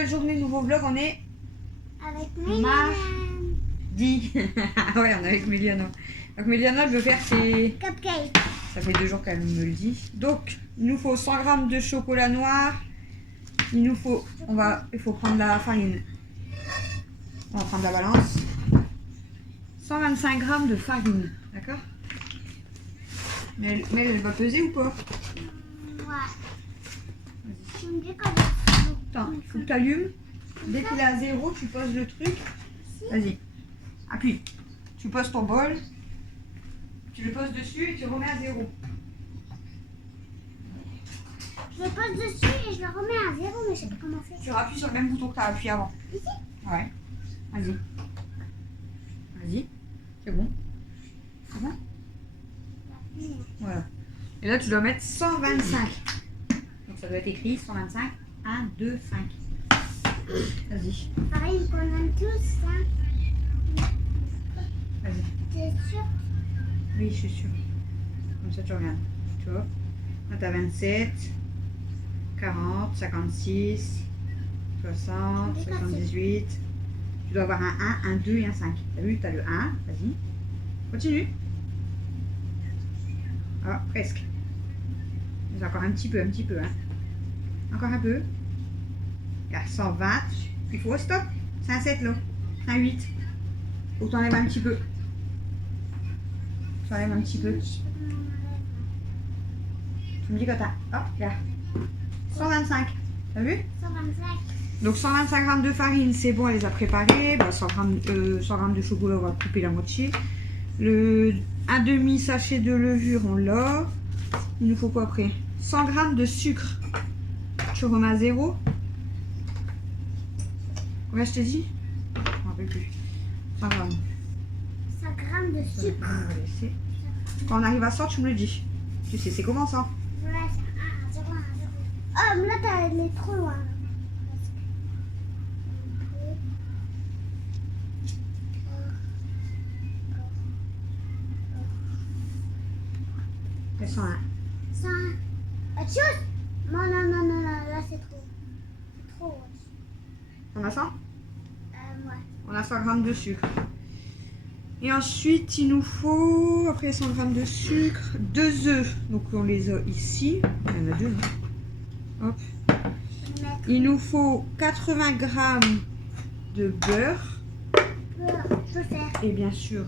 nouvelle journée, nouveau vlog. On est avec Méliana. mardi. Ah ouais, on est avec Méliana. Donc Méliana, elle veut faire ses Cupcake. Ça fait 2 jours qu'elle me le dit. Donc, il nous faut 100 g de chocolat noir. Il faut prendre la farine. On va prendre la balance. 125 g de farine, d'accord? Mais elle va peser ou pas? Ouais. Tu me dis quand Attends, faut que tu allumes. Dès qu'il est à 0, tu poses le truc. Vas-y, appuie. Tu poses ton bol. Tu le poses dessus et tu remets à 0. Je le pose dessus et je le remets à 0, mais je sais pas comment faire. Tu appuies sur le même bouton que tu as appuyé avant. Ici? Ouais. Vas-y. Vas-y. C'est bon. C'est bon? Voilà. Et là, tu dois mettre 125. Donc ça doit être écrit 125. 1, 2, 5. Vas-y. Pareil, qu'on aime tous, hein. Vas-y. T'es sûr? Oui, je suis sûre. Comme ça, tu regardes. Tu vois? Là, tu as 27, 40, 56, 60, 78. Tu dois avoir un 1, un 2 et un 5. T'as vu? Tu as le 1. Vas-y. Continue. Ah, presque. Mais encore un petit peu, hein. Encore un peu. Il y a 120. Il faut stop. C'est un 7 là. C'est un 8. Faut que tu enlèves un petit peu. Tu enlèves un petit peu. Tu me dis quand t'as. Hop, là. 125. T'as vu? 125. Donc 125 g de farine, c'est bon, elle les a préparées. Bah, 100 g de chocolat, on va couper la moitié. Un demi sachet de levure, on l'a. Il nous faut quoi après? 100 g de sucre. Tu remets à 0. Combien je t'ai dit? Je ne me rappelle plus. 100 g. 100 g de sucre. Quand on arrive à 100, tu me le dis. Tu sais, c'est comment ça? Ouais, c'est 1, 0, 1, 0. Oh, mais là, elle est trop loin. Elles sont 1. 100. Autre chose? Non, là, c'est trop. C'est trop. On a 100? Ouais. On a 100 g de sucre. Et ensuite, il nous faut, après 100 g de sucre, 2 œufs. Donc on les a ici. Il y en a 2, non? Hop. Il nous faut 80 g de beurre. Je peux faire. Et bien sûr,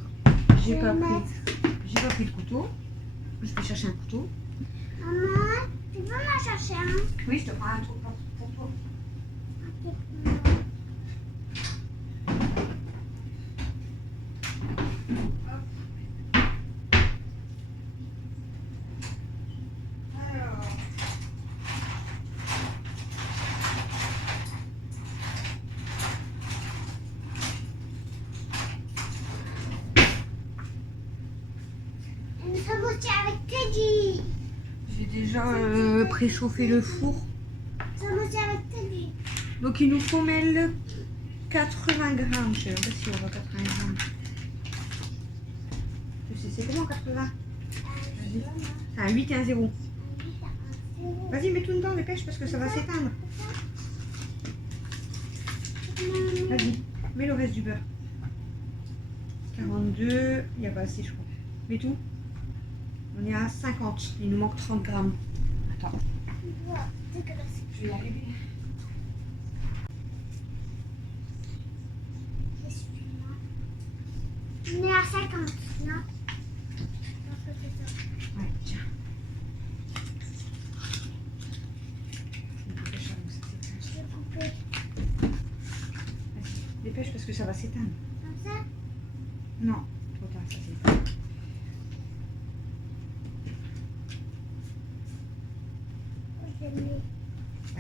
j'ai pas pris le couteau. Je vais chercher un couteau. Maman, tu peux m'en chercher un? Oui, je te prends un truc pour toi. Alors. Nous sommes aussi avec Teddy. J'ai déjà préchauffé le four. Nous sommes aussi avec Teddy. Donc il nous faut mettre 80 g. Je sais même pas si on va 80 g. Tu sais, c'est comment 80? Vas-y. C'est un 8 et un 0. Vas-y, mets tout dedans, dépêche parce que ça va s'éteindre. Vas-y, mets le reste du beurre. 42, il n'y a pas assez, je crois. Mets tout. On est à 50. Il nous manque 30 grammes. Attends. Je vais y arriver. On est à 50, non? Ouais, tiens. Je vais couper. Vas-y, dépêche parce que ça va s'éteindre. Comme ça? Non, trop tard, ça s'éteint. Je mets. On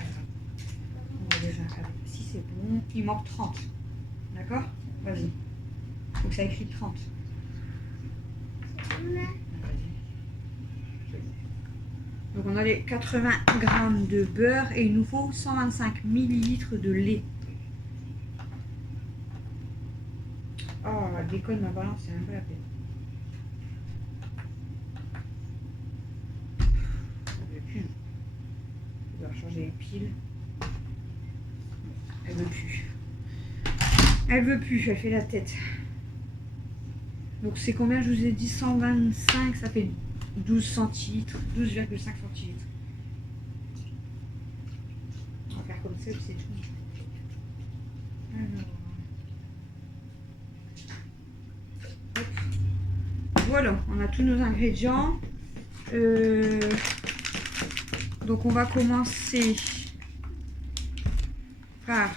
va déjà regarder. Si c'est bon, il manque 30. D'accord? Vas-y. Faut que ça écrit 30. Donc on a les 80 g de beurre et il nous faut 125 ml de lait. Oh, elle déconne ma balance, c'est un peu la peine. Ça ne veut plus. Je dois changer les piles. Elle veut plus. Elle veut plus, elle fait la tête. Donc c'est combien, je vous ai dit 125, ça fait 12 centilitres, 12,5 centilitres. On va faire comme ça, c'est tout. Alors. Hop. Voilà, on a tous nos ingrédients. Donc on va commencer par...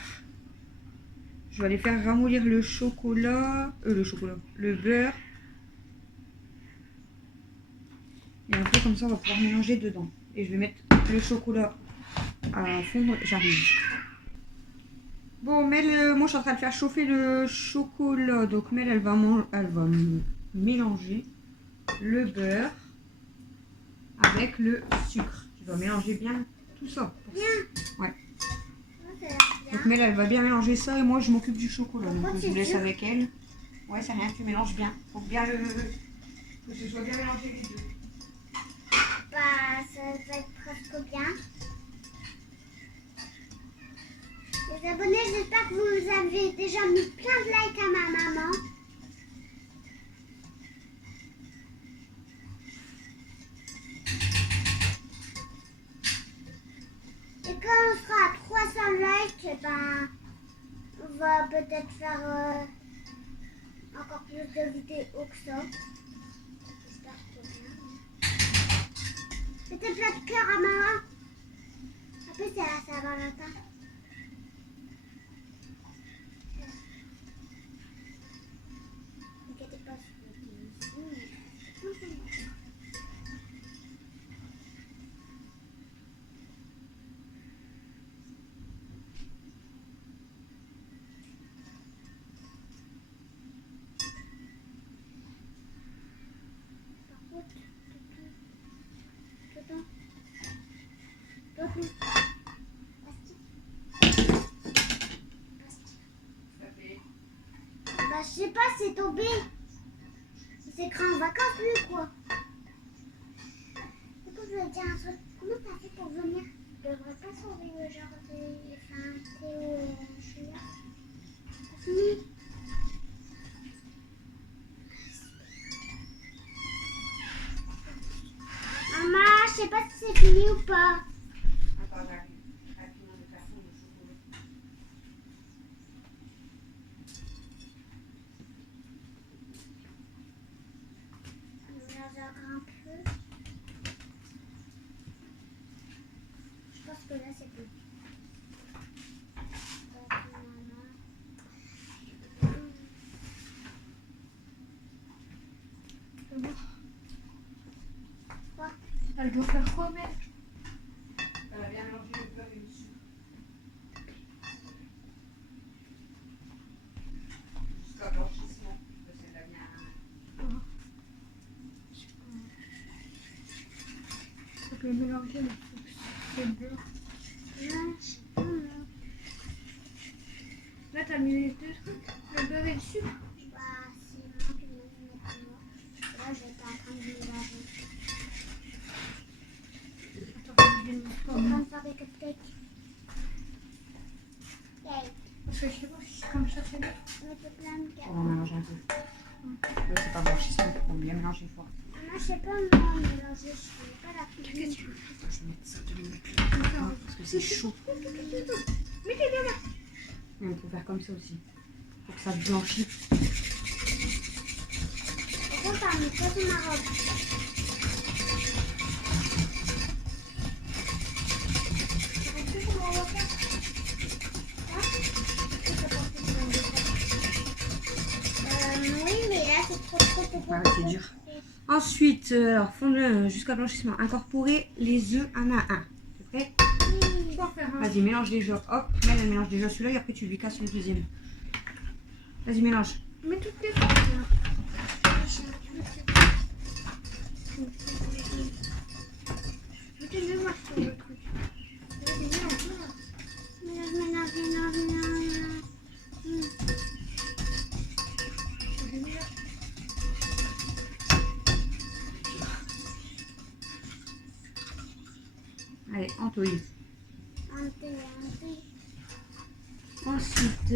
Je vais aller faire ramollir le chocolat, le beurre. Et après comme ça on va pouvoir mélanger dedans. Et je vais mettre le chocolat à fondre, j'arrive. Bon Mel, moi je suis en train de faire chauffer le chocolat. Donc Mel elle va mélanger le beurre avec le sucre. Tu dois mélanger bien tout ça. Ouais. Donc Mel elle va bien mélanger ça et moi je m'occupe du chocolat. Donc je vous laisse avec elle. Ouais c'est rien, tu mélanges bien. Faut bien que ce soit bien mélangé les deux. Bah ça va être presque bien. Les abonnés, j'espère que vous avez déjà mis plein de likes à ma maman. Et quand on sera à 300 likes, ben, on va peut-être faire encore plus de vidéos que ça. J'espère que bien. Mettez plein de cœur à maman. En plus, c'est la Saint-Valentin. N'inquiétez pas, je peux ici. Bah, je sais pas, c'est tombé. C'est écrit en vacances, lui, quoi. Du coup, je vais dire un truc. Comment t'as fait pour venir? Je devrais pas sauver le genre de... Enfin, Théo, je suis là. C'est fini. Maman, je sais pas si c'est fini ou pas. Attends, j'arrive. Rapidement, de faire fondre le chocolat. On mélange encore un peu. Je pense que là, c'est bon. Quoi? Elle doit faire quoi, mec? Elle a bien mélangé le beurre et le sucre. Jusqu'à blanchissement. Celle-là bien. Ça peut mélanger le beurre. Là, t'as mis les deux trucs, le beurre et le sucre. Bah, c'est moi qui me mets maintenant. Là, j'étais en train de mélanger. Attends, je vais mettre On quoi? va me faire des cupcakes. Cake. Parce que je sais pas si c'est comme ça, c'est bon. Mettez plein de On va mélanger un peu. Là, c'est pas blanchissement, il faut bien mélanger fort. Moi, je sais pas, moi, mélanger, je connais pas la cuisine. Je vais mettre ça 2 minutes là. Parce que c'est chaud. Mettez bien là. Et on peut faire comme ça aussi. Pour que ça blanchisse. Par contre, t'as mis quoi sur ma robe? Oui, mais là, c'est trop. Ouais, c'est dur. Ensuite, alors, fondre jusqu'à blanchissement. Incorporer les œufs un à un. C'est prêt? Je peux en faire un. Vas-y, mélange déjà. Hop, Mel, elle mélange déjà celui-là et après tu lui casses le deuxième. Vas-y, mélange. Mets toutes les trucs là. Mettez deux marques sur le truc. Vas-y, mélange. Allez, Antoine.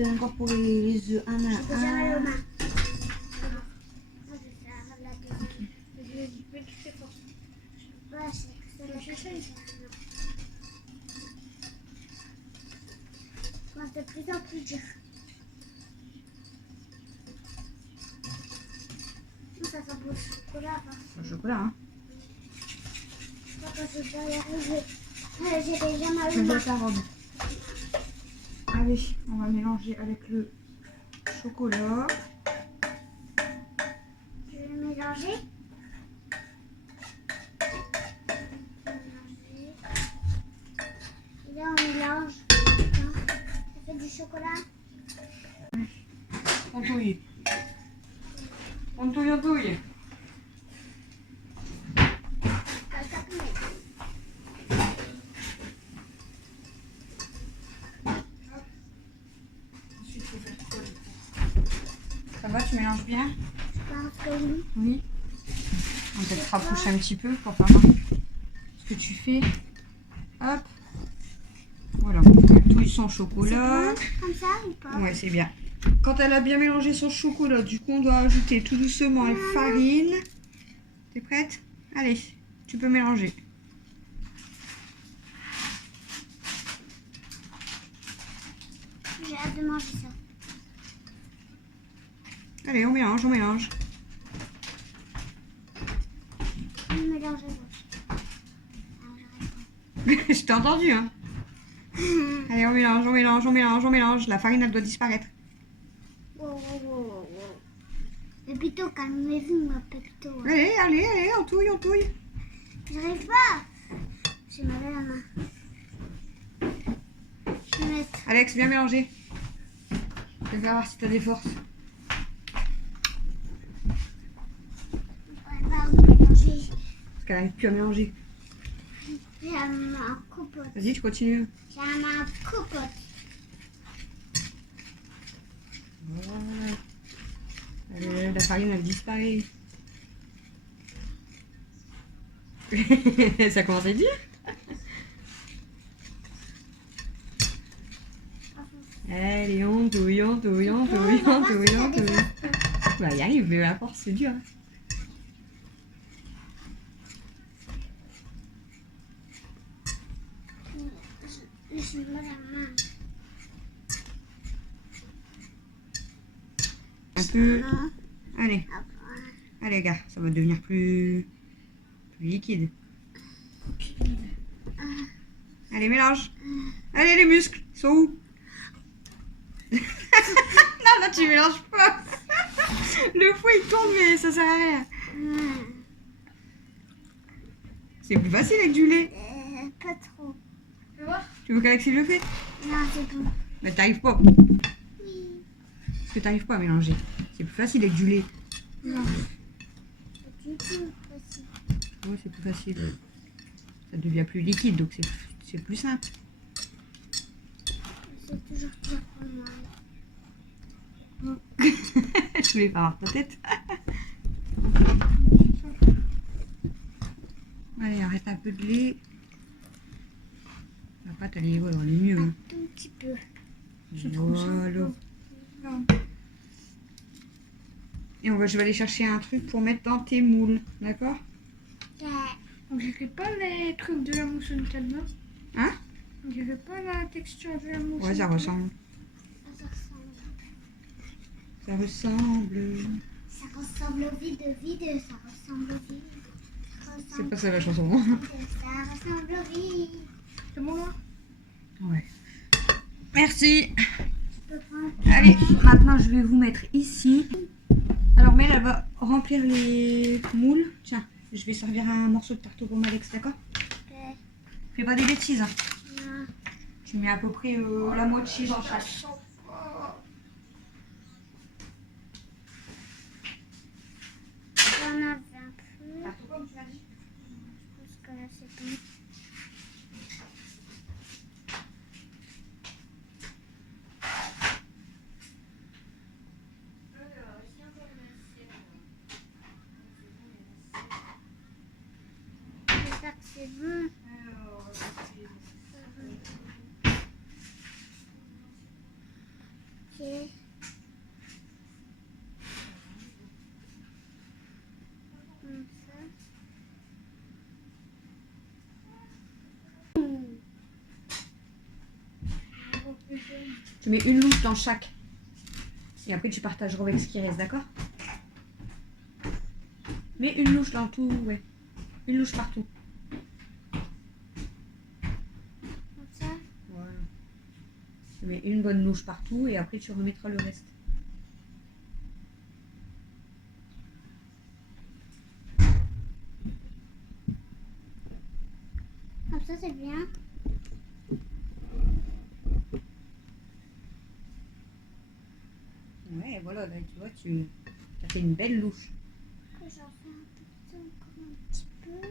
incorporer les œufs un à J'ai déjà mal aux un. mains. Moi, je vais faire la deuxième. Je vais très fort. Ouais, c'est que ça. J'essaye. Commence de plus en plus dur. Ça sent beau le chocolat. Le chocolat, hein. Je crois que je dois y arriver. J'ai déjà mal Je aux vois mains. ta robe. Allez, on va mélanger avec le chocolat. Je vais mélanger. Et là, on mélange. Ça fait du chocolat. On touille. On touille, on touille. Ça va, tu mélanges bien? Je pense que oui. Oui. On va peut-être se rapprocher un petit peu pour pas voir ce que tu fais. Hop. Voilà. Elle touille son C'est chocolat. bon, comme ça ou pas? Ouais, c'est bien. Quand elle a bien mélangé son chocolat, du coup, on doit ajouter tout doucement la farine. T'es prête? Allez, tu peux mélanger. J'ai hâte de manger ça. Allez, on mélange, on mélange. On mélange Je t'ai entendu, hein. Allez, on mélange, on mélange, on mélange, on mélange. La farine, elle doit disparaître. Pépito, calmez-vous, ma Pépito. Allez, allez, allez, on touille, on touille. J'arrive pas. J'ai mal à la main. Je vais mettre. Alex, viens mélanger. Je vais voir si t'as des forces. On va mélanger. Parce qu'elle n'arrive plus à mélanger. J'ai la main en coupote. Vas-y, tu continues. J'ai la main en coupote. Voilà. Allez, la farine, elle disparaît. Ça commence à être dur. Allez, on touille, on touille, on touille, on touille, on touille. Bah, y arrive, mais la force, c'est dur. Hein. J'ai mal à la main. Un peu. Non. Allez, allez, gars, ça va devenir plus liquide. Allez, mélange. Allez, les muscles, ils sont où? Non, là, tu mélanges pas. Le fouet, il tourne, mais ça sert à rien. C'est plus facile avec du lait. Pas trop. Tu veux voir? Tu veux qu'Alexis le fait? Non, c'est bon. Mais t'arrives pas. Oui. Parce que t'arrives pas à mélanger. C'est plus facile avec du lait. Non. Pas du tout aussi. Ouais, c'est plus facile. Ça devient plus liquide, donc c'est plus simple. C'est toujours pire pour moi. Je voulais pas avoir ta tête. Allez, arrête un peu de lait. La pâte, elle est, ouais, elle est mieux. Un Hein. tout petit peu. Voilà. Et je vais aller chercher un truc pour mettre dans tes moules, d'accord? On dirait pas les trucs de la mousse Nutella. Hein? On dirait pas la texture de la mousse. Ouais, ça Nutella. ressemble. Ça ressemble. Ça ressemble au vide, ça ressemble au vide. C'est pas ça la chanson. Ça ressemble au vide. C'est bon là? Ouais. Merci. Je peux prendre. Allez, maintenant je vais vous mettre ici. Alors Mel, elle va remplir les moules. Tiens, je vais servir un morceau de tarte aux pommes Alex, d'accord? Fais pas des bêtises. Hein. Non. Tu mets à peu près la moitié dans chaque. J'en avais un peu. Tarte aux pommes, tu m'as dit? Je pense que là c'est bon. J'espère que c'est bon. Tu mets une louche dans chaque. Et après, tu partageras avec ce qui reste, d'accord? Mets une louche dans tout, ouais. Une louche partout. Comme ça. Voilà. Tu mets une bonne louche partout et après, tu remettras le reste. Comme ça, c'est bien. Ouais, voilà, là, tu vois, tu as fait une belle louche. J'en fais encore un petit peu.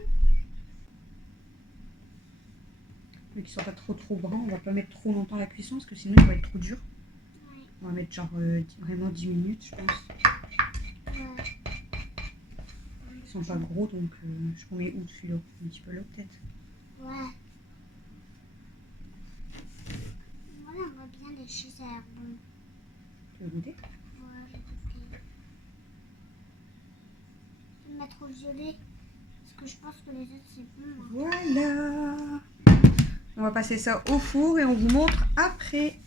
Mais qu'ils soient pas trop bruns, on va pas mettre trop longtemps à la cuisson parce que sinon il va être trop dur. Ouais. On va mettre genre vraiment 10 minutes, je pense. Ouais. Ils sont pas gros donc je mets où celui-là? Un petit peu là peut-être. Ouais. Moi, j'aimerais bien les choses à bon. Tu veux goûter? Ouais, j'ai goûté. Je vais le mettre au violet. Parce que je pense que les autres, c'est bon. Hein. Voilà. On va passer ça au four et on vous montre après.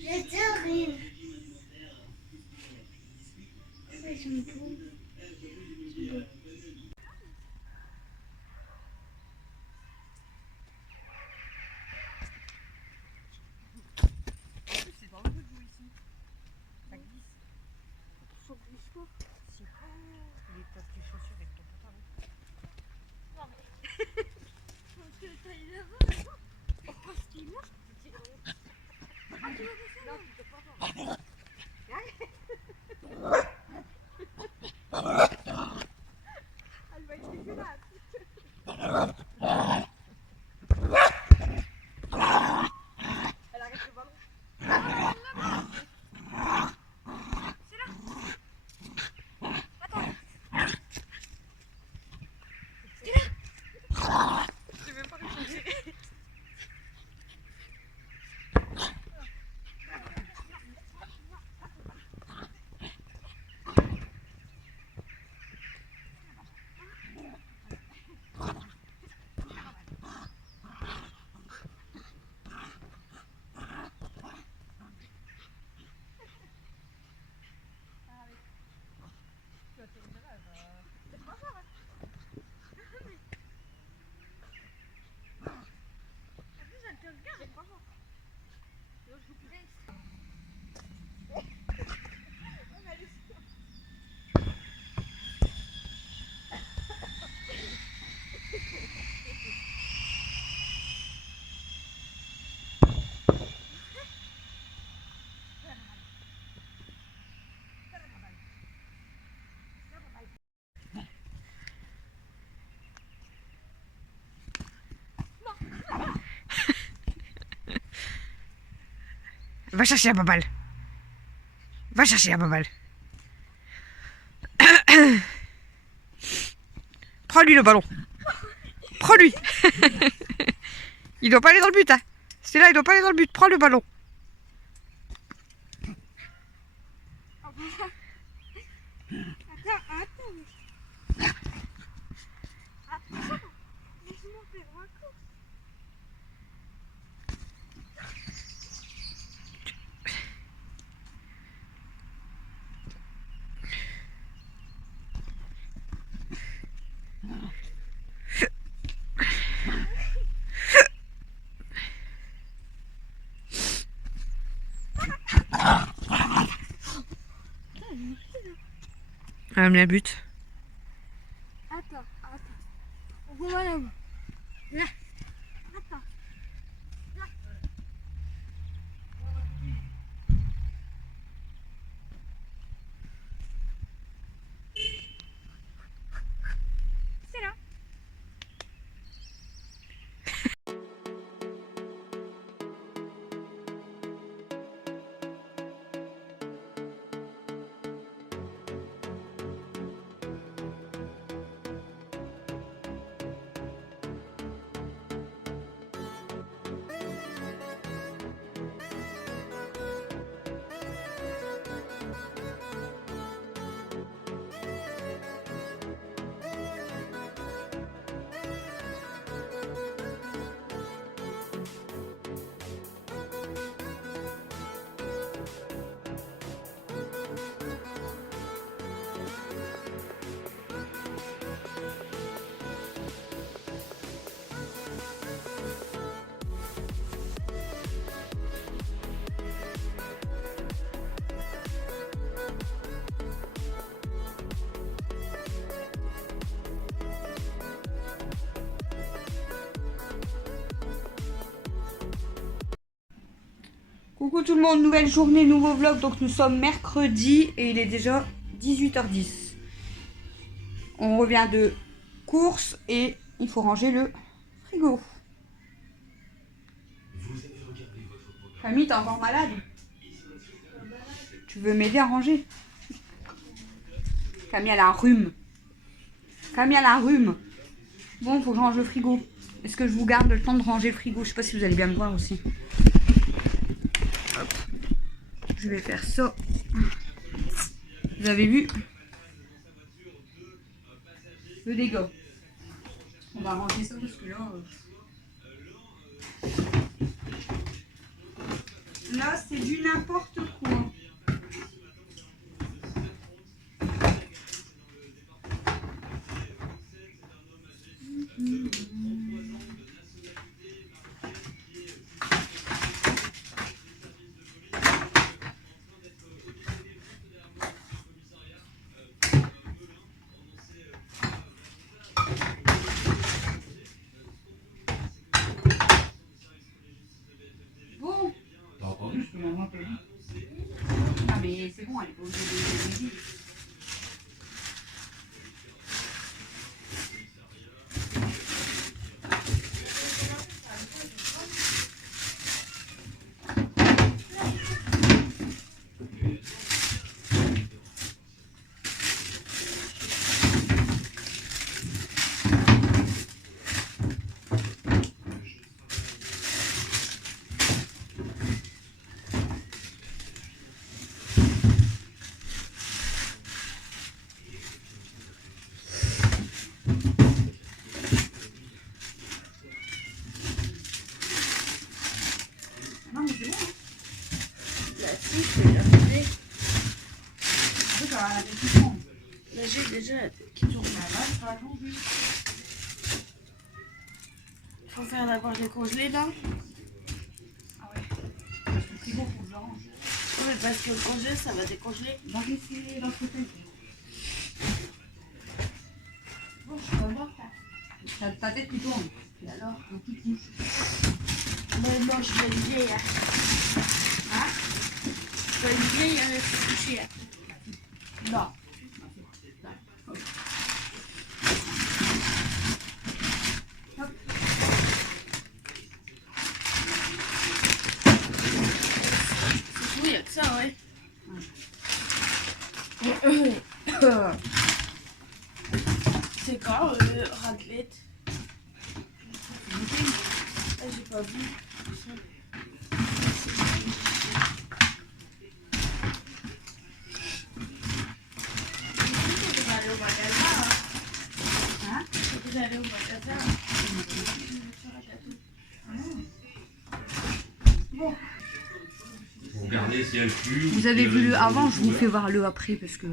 J'adore. Ils sont beaux. Ils sont beaux. C'est dans le bout ici. Ça glisse. Ça glisse pas. Si. Les tes chaussures avec ton pantalon. Non mais. Parce que t'as une erreur. Pourquoi ce qu'il a? Ah, tu veux que ça? Non, tu peux pas voir. Elle va être dégueulasse. Elle arrête le ballon. C'est là. Attends. J'ai même pas réussi. C'est pas grave. En plus, elle te regarde, c'est pas grave. Je joue plus. Va chercher la baballe. Va chercher la baballe. Prends-lui le ballon. Prends-lui. Il doit pas aller dans le but, hein. C'est là, il doit pas aller dans le but. Prends le ballon. Attends. Attends. Laisse-moi faire ma course. Elle a mis un but. Attends. On voit là-bas. Là. Attends. Là. C'est là. Coucou tout le monde, nouvelle journée, nouveau vlog. Donc nous sommes mercredi et il est déjà 18h10. On revient de course et il faut ranger le frigo. Camille, t'es encore malade? Tu veux m'aider à ranger? Camille, elle a un rhume. Camille, elle a un rhume. Bon, il faut que je range le frigo. Est-ce que je vous garde le temps de ranger le frigo? Je sais pas si vous allez bien me voir aussi. Hop. Je vais faire ça. Vous avez vu le dégât. On va ranger ça parce que là... Là, c'est du n'importe quoi. Bon. T'as entendu ce que maman t'a dit? Ah mais c'est bon, elle est pas obligée de dire. Non mais c'est bon, hein. Là, si, je vais la poser. Tu sais, ça va la tête qui tourne. Là, j'ai déjà la tête qui tourne. Ah là, ça va tomber. Il faut faire d'abord décongeler là. Ah ouais. Parce que le frigo, faut que je le range. Oui, parce que le congé, ça va décongeler. On va laisser l'autre côté. Bon, je peux voir ça. T'as ta tête qui tourne. Et alors? Donc tu te couches. Mais non, je vais une vieille. Hein? Je vais une vieille à se coucher. Non. C'est tout, il y a que ça, ouais. C'est quand raclette? Ah, j'ai pas vu. On va aller au magasin. Hein? On va aller au magasin. Bon. Pour regarder si elle pue. Vous avez vu le avant, je vous fais voir le après parce que...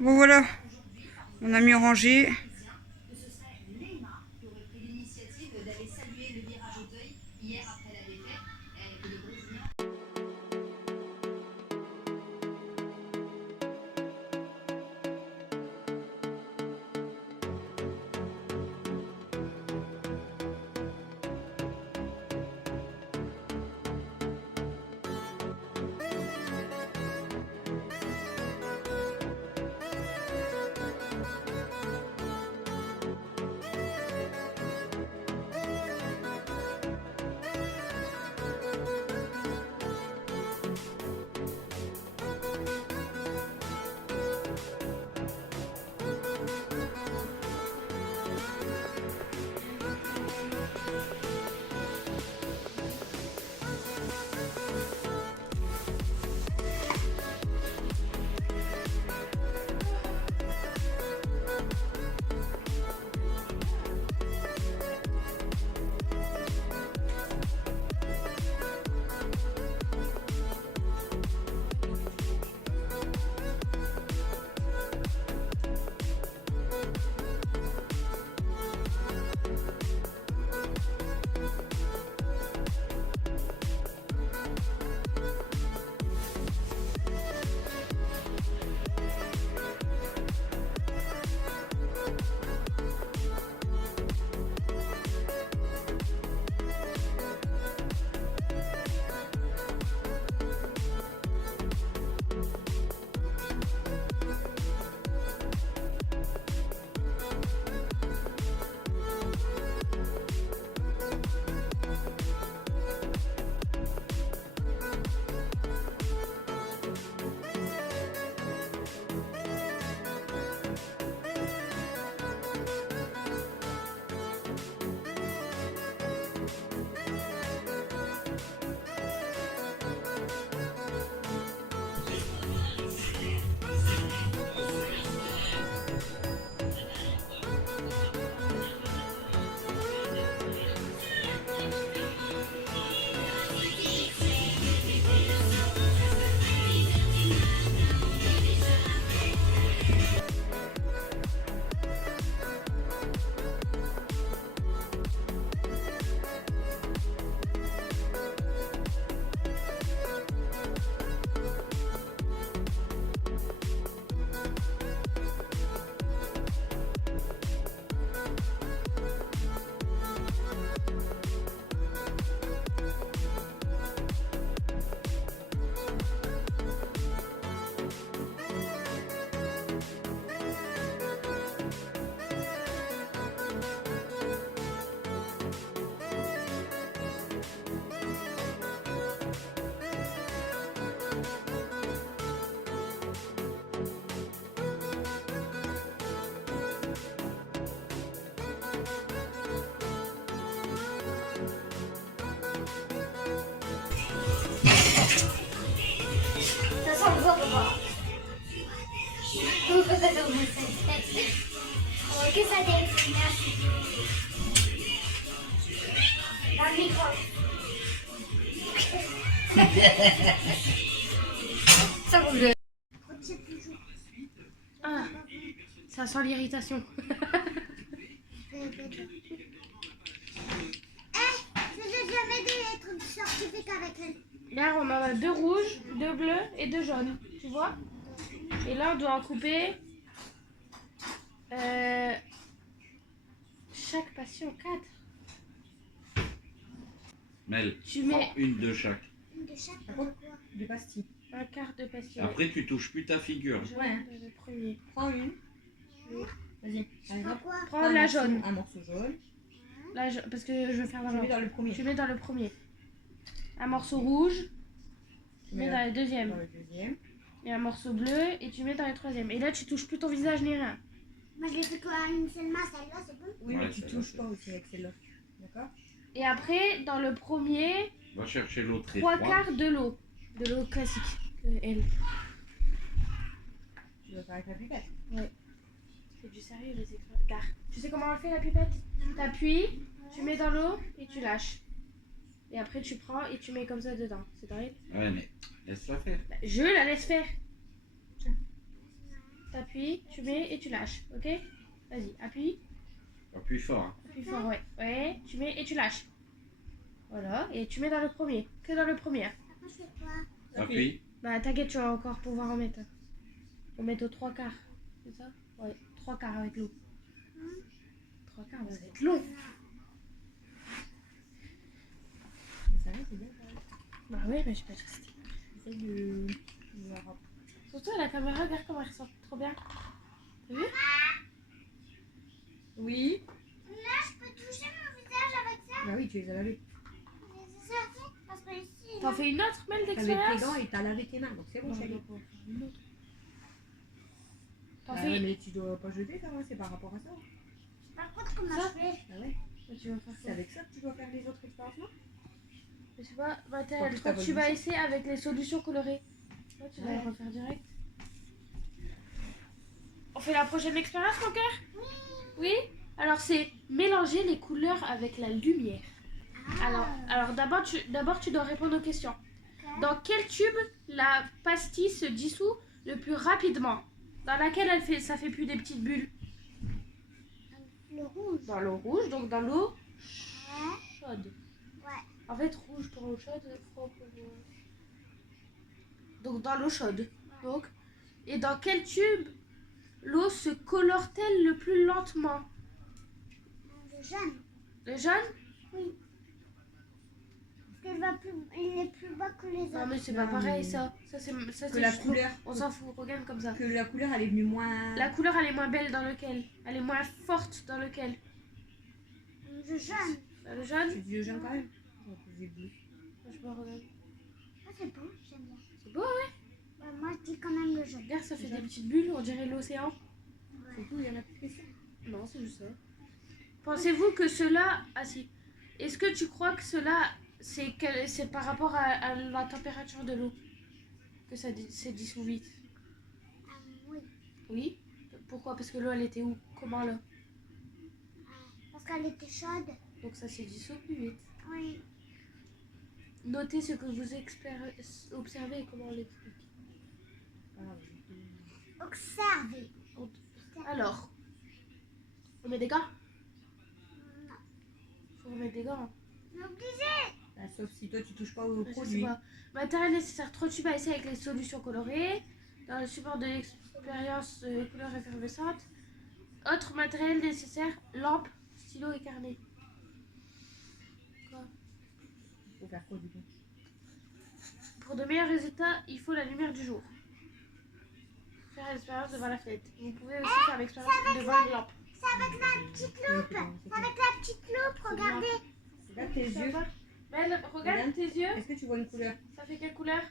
Bon voilà, on a mieux rangé. Ok, ça dépend. Merci. Dans le micro. Ça vous le... C'est toujours. Ah, ça sent l'irritation. Je n'ai jamais des trucs scientifiques avec elle. Là, on en a 2 rouges, 2 bleus et 2 jaunes. Tu vois? Et là, on doit en couper chaque passion 4. Mel, Tu mets une de chaque. Une de chaque Par pour contre, quoi? des pastilles. un quart de passion. Après, tu touches plus ta figure. Jaune, Ouais. le premier. Prends une. Vas-y. Allez, hop. Pourquoi? Prends la jaune. Un morceau jaune. Là, parce que je veux faire Tu mets l'argent. dans le premier. Tu mets dans le premier. Un morceau rouge, tu mets dans le deuxième. Dans le deuxième. Et un morceau bleu, et tu mets dans le troisième. Et là, tu touches plus ton visage ni rien. Moi, je l'ai fait qu'à une seule main, celle-là, c'est bon. Oui, Ouais, mais tu c'est touches bon. pas aussi avec celle-là. D'accord? Et après, dans le premier, Va chercher l'autre 3 étroit. quarts de l'eau. De l'eau classique. Elle. Tu vas faire avec la pipette. C'est du sérieux, les écrans. Car, tu sais comment on le fait, la pipette? T'appuies, tu mets dans l'eau, et tu lâches. Et après, tu prends et tu mets comme ça dedans. C'est pareil? Ouais, mais laisse-la faire. Bah, je la laisse faire. Tiens. T'appuies, tu mets et tu lâches. Ok? Vas-y, appuie. Appuie fort. Hein. Appuie fort, ouais. Ouais, tu mets et tu lâches. Voilà, et tu mets dans le premier. Que dans le premier. Après, je fais quoi? Appuie. Bah, t'inquiète, tu vas encore pouvoir en mettre. On met aux 3 quarts. C'est ça? Ouais, 3 quarts avec l'eau. 3 quarts, ça va être long. Ça va, c'est bien. Bah ouais, mais j'ai pas testé. Essaye de... Surtout à la caméra, regarde comment elle ressort trop bien. T'as vu? Oui. Là, je peux toucher mon visage avec ça. Bah oui, tu les as lavés. C'est ça, parce que ici, T'en fais une autre, Mel, T'as mis tes d'expérience? gants et t'as lavé tes mains, donc c'est bon, Non, chérie. je vais pas faire une autre. T'en Ah fais ouais, mais tu dois pas jeter, ça, c'est par rapport à ça. par contre, comment Ça je fais? Ah ouais. Mais tu vas faire C'est quoi? avec ça que tu dois faire les autres expériences, non? Je sais pas, bah En t'as plus, le t'as truc, tu pas vas vu. essayer avec les solutions colorées. Ouais, tu vas Ouais. le refaire direct. On fait la prochaine expérience, mon cœur? Oui. Alors c'est mélanger les couleurs avec la lumière. Alors d'abord tu dois répondre aux questions. Dans quel tube la pastille se dissout le plus rapidement? Dans laquelle ça fait plus des petites bulles? Le rouge. Dans l'eau rouge, donc dans l'eau Ouais. chaude. Ouais. En fait, rouge pour l'eau chaude, froid pour... Donc dans l'eau chaude. Donc. Et dans quel tube l'eau se colore-t-elle le plus lentement? Le jaune. Le jaune? Parce il est plus bas que les autres. Non mais c'est pas Non, pareil mais- ça. Ça c'est Que la juste couleur, l'eau. On s'en fout, regarde comme ça. que la couleur, elle est venue moins... La couleur elle est moins belle dans lequel? Elle est moins forte dans lequel? Le jaune. Dans le jaune? Tu dis le jaune quand même? J'aurais posé bleu. Je sais pas, regarde. Ah, c'est beau, j'aime bien. C'est beau, ouais. Ouais, moi, je dis quand même le jaune. Regarde, ça fait des petites bulles, on dirait l'océan. C'est tout, il y en a plus que ça. Non, c'est juste ça. Pensez-vous que cela... Ah si. Est-ce que tu crois que cela, c'est par rapport à la température de l'eau que ça s'est dissous vite? Ah, oui. Oui. Pourquoi? Parce que l'eau, elle était où? Comment là? Parce qu'elle était chaude. Donc ça s'est dissous plus vite. Oui. Notez ce que vous observez et comment on l'explique. Observez. Alors, on met des gants? Non. Faut remettre des gants. N'obligez. Bah, sauf si toi, tu touches pas au Je sais produit. pas. Matériel nécessaire, 3 tubes à essai avec les solutions colorées. Dans le support de l'expérience couleur effervescente. Autre matériel nécessaire, lampe, stylo et carnet. Quoi? Faut faire quoi, du coup? Pour de meilleurs résultats, il faut la lumière du jour. Faire l'expérience devant la fenêtre. Vous pouvez aussi faire l'expérience devant une lampe. C'est avec la petite loupe. C'est avec la petite loupe, regardez. Regarde tes yeux. Belle, regarde tes yeux. Est-ce que tu vois une couleur? Ça fait quelle couleur?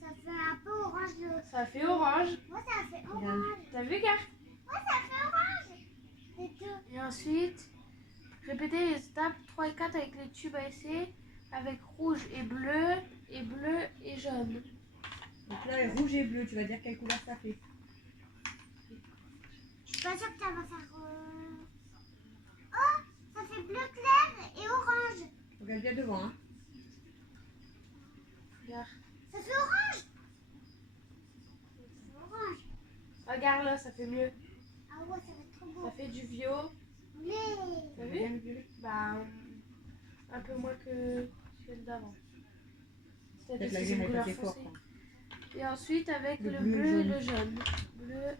Ça fait un peu orange. Ça fait orange. Moi, ça fait orange. T'as vu, gars? Moi, ça fait orange. C'est tout. Et ensuite, répétez les étapes 3 et 4 avec les tubes à essai, avec rouge et bleu et jaune. Donc là, rouge et bleu, tu vas dire quelle couleur ça fait? pas sûre que ça va faire... Oh, ça fait bleu clair et orange. Regarde bien devant, hein. Regarde. Ça fait orange. Ça fait orange. Regarde là, ça fait mieux. Ah ouais, ça va être trop beau. Ça fait du viol. Mais... T'as vu? Bah, un peu moins que celle d'avant. C'est parce que c'est une couleur foncée. Et ensuite avec le bleu et le jaune. Bleu,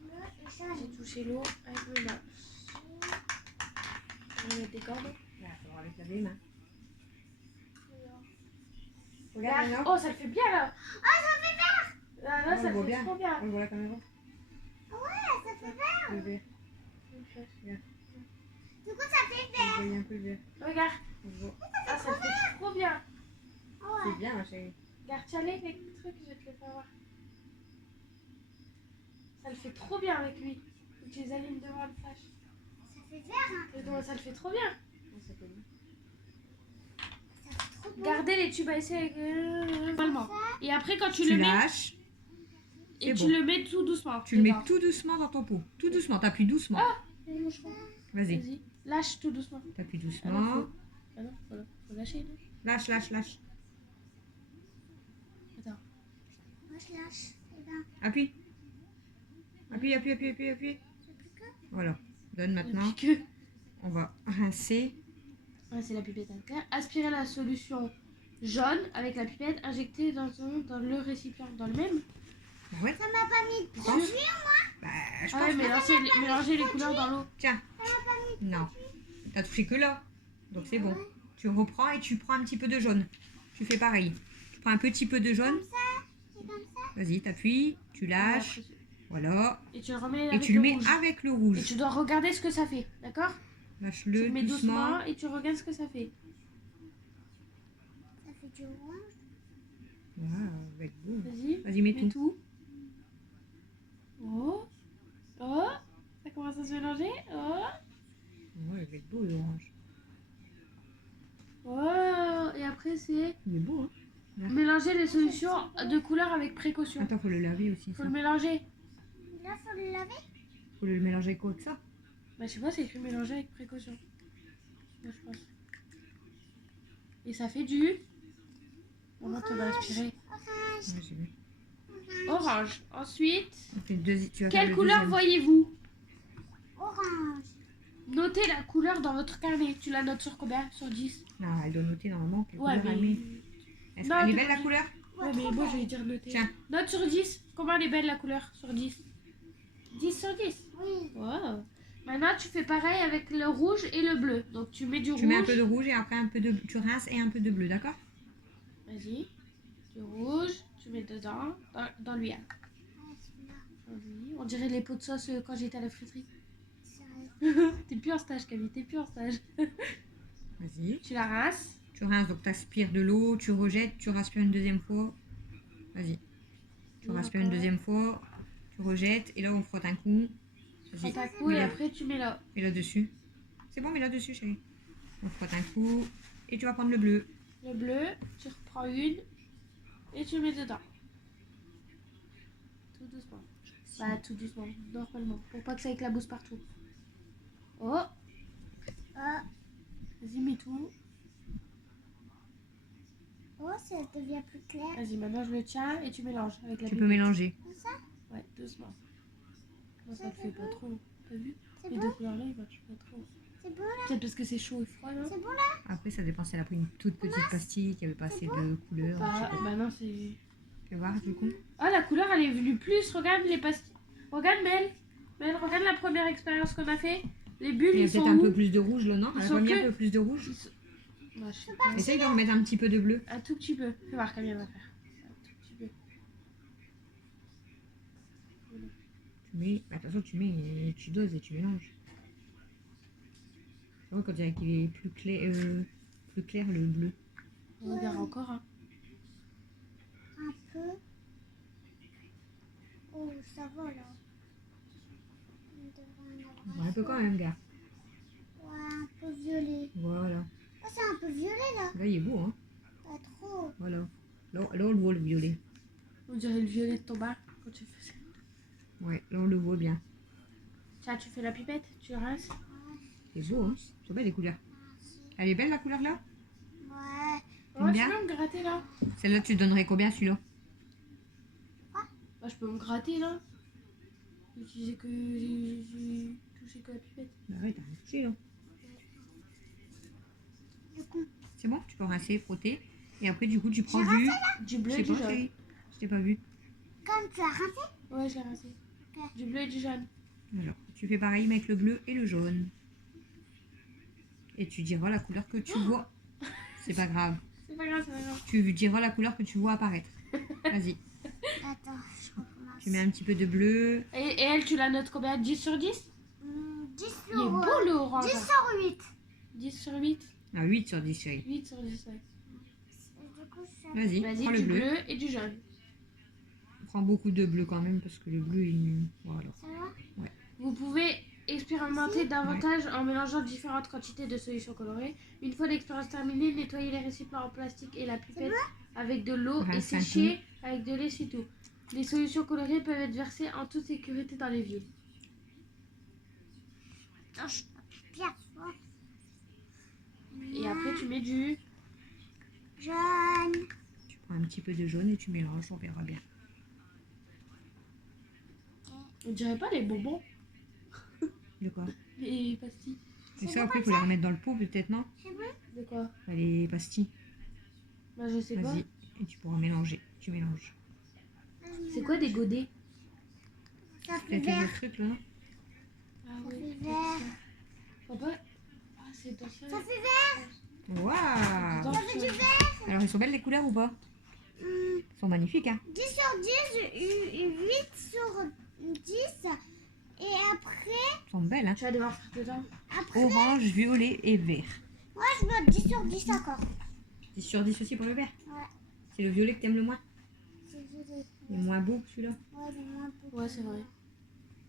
Bleu et jaune. j'ai touché l'eau avec le mouse. On va mettre des cordes. Là, il faudra avec laver les mains. Regarde Regarde. maintenant. Oh, ça le fait bien là. Oh, ça fait vert. Là, On ça le le voit fait bien. trop bien. On le voit la caméra. Ouais, ça fait vert. Le vert. Du coup, ça fait vert. On voit un peu le vert. Regarde. On le voit. Ah, ça le fait trop bien. Ah ouais. C'est bien, ma chérie. Regarde, tiens les trucs, je vais te les faire voir. Ça le fait trop bien avec lui. Faut que tu les allumes devant le flash. Ça fait vert, hein. Et donc, ça le fait trop bien. Ça fait bien. Ça fait trop beau. Gardez les tubes à essai avec normalement. Et après quand tu Tu le mets lâches. et c'est tu bon. le mets tout doucement. Tu le mets dedans. tout doucement dans ton pot. Tout doucement. T'appuies doucement. Vas-y. Vas-y, lâche tout doucement. T'appuies Ah non, doucement. Ah non, faut lâcher. Non Lâche, lâche, lâche. Attends. Moi, je lâche. Eh ben, Appuie. Appuie, appuie, appuie, appuie, appuie. j'ai plus que... Voilà. Donne maintenant. Depuis que. On va rincer. Ouais, c'est la pipette à terre. Aspirez la solution jaune avec la pipette injectée dans le récipient. Dans le même. Bah ouais. Ça m'a pas mis de Sûr produit, moi. Bah, je Ah pense. ouais, mélangez les couleurs dans l'eau. Tiens. Non. T'as touché que là. Donc c'est bon. Tu reprends et tu prends un petit peu de jaune. Tu fais pareil. Tu prends un petit peu de jaune. C'est comme ça. Vas-y, t'appuies. Tu lâches. Voilà. Et tu le remets Et avec tu le le mets rouge. avec le Et rouge. tu dois regarder ce que ça fait, d'accord? Tu Lâche-le le mets doucement. doucement et tu regardes ce que ça fait. Ça fait du orange. Voilà, avec vous. Vas-y. Vas-y, mets Mets tout. tout. Oh. Oh. Ça commence à se mélanger. Oh. Ouais, il va être beau l'orange. Oh. Et après, c'est Il est beau, hein. mélanger les solutions de couleurs avec précaution. Attends, faut le laver aussi. Faut Ça. le mélanger. Là, faut le laver. Faut le mélanger avec quoi que ça. Bah, je sais pas, c'est écrit mélanger avec précaution. Moi, je pense. Et ça fait du. Maman, tu vas aspirer. Orange. Ouais, j'ai vu. Orange. Ensuite, On fait tu vas faire quelle le couleur deuxième. voyez-vous? Orange. Notez la couleur dans votre carnet. Tu la notes sur combien? Sur 10? Non, elle doit noter normalement quelle Ouais, couleur elle mais. met. Est-ce Non, qu'elle est t'es belle pas la couleur? Ouais, mais moi, je vais dire noter. Tiens. Note sur 10. Comment elle est belle la couleur sur 10? 10 sur 10. Oui. Wow. Maintenant, tu fais pareil avec le rouge et le bleu. Donc, tu mets du Tu rouge. mets un peu de rouge et après un peu de. Tu rinces et un peu de bleu, d'accord? Vas-y. Du rouge, tu mets dedans, dans lui. Ah, celui-là. Oui, on dirait les pots de sauce quand j'étais à la friterie. Sérieux. T'es plus en stage, Camille, t'es plus en stage. Vas-y. Tu la rinces. Tu rinces, donc tu aspires de l'eau, tu rejettes, tu raspires une deuxième fois. Vas-y. Tu Oui, raspires une encore. deuxième fois, tu rejettes et là on frotte un coup. Prends Vas-y. ta coup et Mets-le. après tu mets là. Mets là dessus. C'est bon, mets là dessus, chérie. On frotte un coup et tu vas prendre le bleu. Le bleu, tu reprends une et tu mets dedans. Tout doucement. Bah, tout doucement, normalement, pour pas que ça éclabousse partout. Oh, Oh, vas-y, mets tout. oh, ça devient plus clair. Vas-y, maintenant je le tiens et tu mélanges avec la Tu peux pipette. mélanger. Comme ça. Ouais, doucement. Non, ça le fait pas trop. T'as vu? C'est Les bon. deux couleurs là, ils marchent pas trop. C'est bon là. Peut-être parce que c'est chaud et froid, non? C'est bon là. Après, ça dépend si elle a pris une toute petite pastille qui avait pas assez de couleur. Ah, bah non, c'est. Tu vas voir du coup. Ah, la couleur elle est venue plus. Regarde les pastilles. Regarde Mel. Mel, regarde la première expérience qu'on a fait. Les bulles, Il y a ils sont peut-être un où? peu plus de rouge là, non? Ils Elle a sont pas mis que- un peu plus de rouge. Ils sont- Bah, je sais pas. Essaye de remettre un petit peu de bleu. Un tout petit peu. Fais voir combien elle va faire. Un tout petit peu. Tu mets. Bah, de toute façon, tu mets et tu doses et tu mélanges. Tu vois, quand il est plus clair le bleu. On regarde encore. Hein. Un peu. Oh, ça va là. On devrait en avoir Ouais, un peu quand même, gars. Ouais, un peu violet. Voilà. Oh, c'est un peu violet là. Là, il est beau, hein. Pas trop. Voilà. Là, on le voit le violet. On dirait le violet de ton bar quand tu faisais. Ouais, là on le voit bien. Tiens, tu fais la pipette, tu le rinces. C'est beau, hein. C'est belle les couleurs. Elle est belle la couleur là? Ouais. T'aimes Ouais, bien? tu peux me gratter là. Celle-là, tu donnerais combien celui-là? Bah, je peux me gratter là. J'ai touché que la pipette. Bah ouais, t'as rien touché là. Du coup, C'est bon, tu peux rincer, frotter. Et après, du coup, tu prends Du bleu Je et sais du pas, jaune. chérie. Je t'ai pas vu. comme tu as rincé, Ouais, j'ai rincé. Ok. Du bleu et du jaune. Alors, tu fais pareil mais avec le bleu et le jaune. Et tu diras la couleur que tu vois. C'est pas grave. C'est pas grave, c'est pas grave. Tu diras la couleur que tu vois apparaître. Vas-y. attends, je recommence. Tu mets un petit peu de bleu. Et elle, tu la notes combien? 10 sur 10? 10 Il est sur, beau le orange. 10 sur 8. 10 sur 8? Ah, 8 sur 10, chérie. 8 sur 10, ouais. Et du coup, ça... Vas-y, Vas-y, prends le du bleu. bleu et du jaune. Prends beaucoup de bleu quand même parce que le bleu, il... Voilà. Ça va? Vous pouvez expérimenter davantage en mélangeant différentes quantités de solutions colorées. Une fois l'expérience terminée, nettoyez les récipients en plastique et la pipette avec de l'eau et Rince un séchez avec de l'essuie-tout. Les solutions colorées peuvent être versées en toute sécurité dans les vides. Attends, je bien. Et après, tu mets du... Jaune. Tu prends un petit peu de jaune et tu mélanges, on verra bien. On dirait pas les bonbons, De quoi? les pastilles. Et ça, après, il faut les remettre dans le pot peut-être, non? C'est bon? De quoi? Bah, les pastilles. Bah, je sais pas. Vas-y. Et tu pourras mélanger. Tu mélanges. C'est quoi des godets? Ça fait Peut-être les vert. autres trucs là, non? Ah Ça ouais. fait vert. Papa? Ah, c'est dans ça. Ça fait vert. Waouh! Dans Ça fait du ça. vert. Alors, ils sont belles les couleurs ou pas? Ils sont magnifiques, hein? 10 sur 10, 8 sur 10. Et après, Ils sont belles, hein? Tu vas devoir faire dedans. Orange, violet et vert. moi je mets 10 sur 10 encore. 10 sur 10 aussi pour le vert? Ouais. C'est le violet que t'aimes le moins? C'est joli. Il est moins beau que celui-là? Ouais, il est moins beau. Ouais, c'est vrai.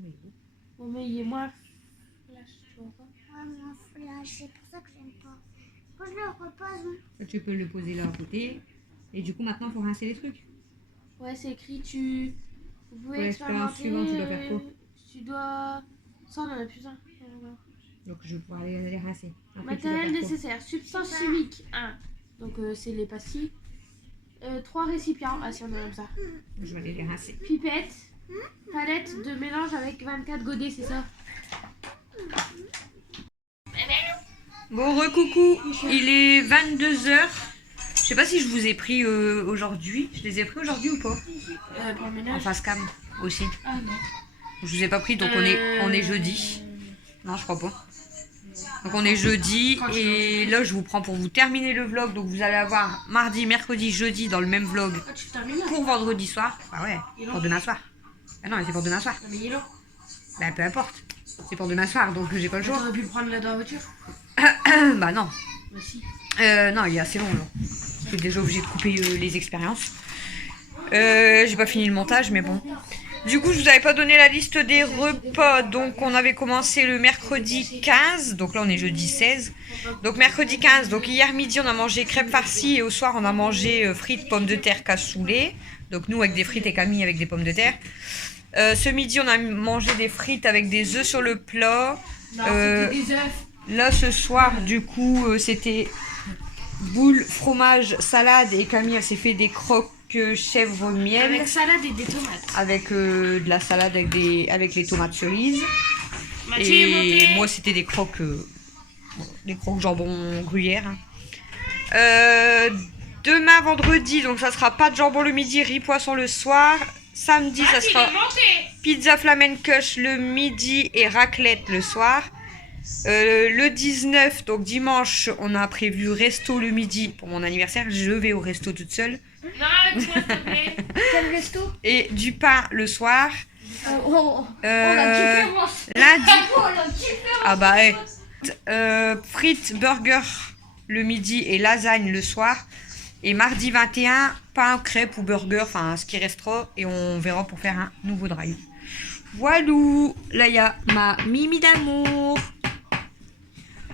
Oui. Bon, mais il est moins flash, tu vois pas. Ouais, moins flash, c'est pour ça que j'aime pas. Quand je le repose, hein. Ça, tu peux le poser là à côté. Et du coup, maintenant, il faut rincer les trucs. Ouais, c'est écrit, tu... Vous pouvez Pour l'expérience expérimenter... suivante, tu dois faire quoi? Tu dois... Ça, on en a plus un. Donc, je vais pouvoir les rincer. Après, tu dois Matériel faire quoi? nécessaire. Substance chimique 1. Donc, c'est les pastilles. 3 récipients. Ah, si, on a comme ça. Je vais aller les rincer. Pipette. Palette de mélange avec 24 godets, c'est ça? Bon, recoucou, il est 22h. Je sais pas si je vous ai pris aujourd'hui. Je les ai pris aujourd'hui ou pas? Pour le En ménage. face cam aussi. Ah non. Je vous ai pas pris, donc on est jeudi. Non, je crois pas. Donc on est jeudi et là je vous prends pour vous terminer le vlog. Donc vous allez avoir mardi, mercredi, jeudi dans le même vlog Ah, tu termines là? pour vendredi soir. Ah ouais, pour demain soir. Ah non, mais c'est pour demain soir. Non, mais il est là. Bah peu importe. C'est pour demain soir, donc j'ai pas le choix. T'aurais pu le prendre là dans la voiture. Bah non. Bah si. Non, il est assez long là. Je suis déjà obligée de couper les expériences. J'ai pas fini le montage, mais bon. Du coup, je vous avais pas donné la liste des repas. Donc, on avait commencé le mercredi 15. Donc là, on est jeudi 16. Donc, mercredi 15. Donc, hier midi, on a mangé crêpes farcies. Et au soir, on a mangé frites, pommes de terre, cassoulet. Donc, nous, avec des frites et Camille avec des pommes de terre. Ce midi, on a mangé des frites avec des œufs sur le plat. Non, c'était des œufs. Là, ce soir, du coup, c'était boule, fromage, salade. Et Camille, elle s'est fait des croques chèvre miel. Avec salade et des tomates. Avec de la salade avec les tomates cerises. Mathieu, Et montez. moi, c'était des croques jambon gruyère. hein. Demain, vendredi, donc ça sera pas de jambon le midi, riz poisson le soir. Samedi, ça sera pizza flamencush le midi et raclette le soir. Le 19, donc dimanche, on a prévu resto le midi pour mon anniversaire. Je vais au resto toute seule. Non, avec moi, s'il te plaît. Quel resto? Et du pain le soir. Oh, Euh, lundi. Ah bah ouais. Frites, burger le midi et lasagne le soir. Et mardi 21, pain, crêpes ou burger, enfin ce qui restera. Et on verra pour faire un nouveau drive. Voilou. Là il y a ma Mimi d'amour.